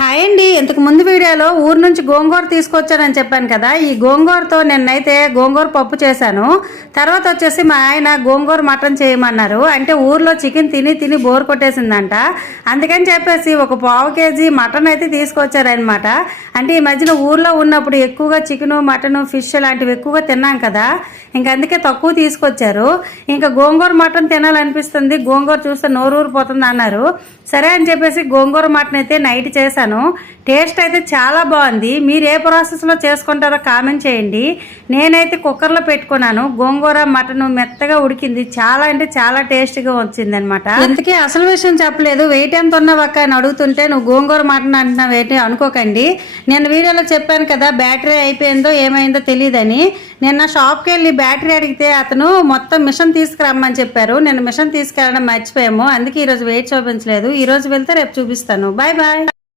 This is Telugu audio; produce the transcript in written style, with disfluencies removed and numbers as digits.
హాయ్ అండి, ఇంతకు ముందు వీడియోలో ఊరు నుంచి గోంగూర తీసుకొచ్చానని చెప్పాను కదా. ఈ గోంగూరతో నిన్నైతే గోంగూర పప్పు చేశాను. తర్వాత వచ్చేసి మా ఆయన గోంగూర మటన్ చేయమన్నారు. అంటే ఊర్లో చికెన్ తిని తిని బోర్ కొట్టేసిందంట. అందుకని చెప్పేసి ఒక పావు కేజీ మటన్ అయితే తీసుకొచ్చారనమాట. అంటే ఈ మధ్యన ఊర్లో ఉన్నప్పుడు ఎక్కువగా చికెను మటను ఫిష్ లాంటివి ఎక్కువగా తిన్నాం కదా, ఇంకా అందుకే తక్కువ తీసుకొచ్చారు. ఇంకా గోంగూర మటన్ తినాలనిపిస్తుంది, గోంగూర చూస్తే నోరూరిపోతుంది అన్నారు. సరే అని చెప్పేసి గోంగూర మటన్ అయితే నైట్ చేశాను. టేస్ట్ అయితే చాలా బాగుంది. మీరు ఏ ప్రాసెస్లో చేసుకుంటారో కామెంట్ చేయండి. నేనైతే కుక్కర్లో పెట్టుకున్నాను. గోంగూర మటన్ మెత్తగా ఉడికింది, చాలా అంటే చాలా టేస్ట్గా వచ్చింది అనమాట. అందుకే అసలు విషయం చెప్పలేదు. వెయిట్ ఎంత ఉన్నావక్క అని అడుగుతుంటే నువ్వు గోంగూర మటన్ అంటున్నావు ఏంటి అనుకోకండి. నేను వీడియోలో చెప్పాను కదా బ్యాటరీ అయిపోయిందో ఏమైందో తెలియదని. నిన్న షాప్కి వెళ్ళి బ్యాటరీ అడిగితే అతను మొత్తం మిషన్ తీసుకురమ్మని చెప్పారు. నేను మిషన్ తీసుకెళ్ళడం మర్చిపోయాము, అందుకే ఈరోజు వెయిట్ చూపించలేదు. ఈరోజు వెళ్తే రేపు చూపిస్తాను. Bye bye.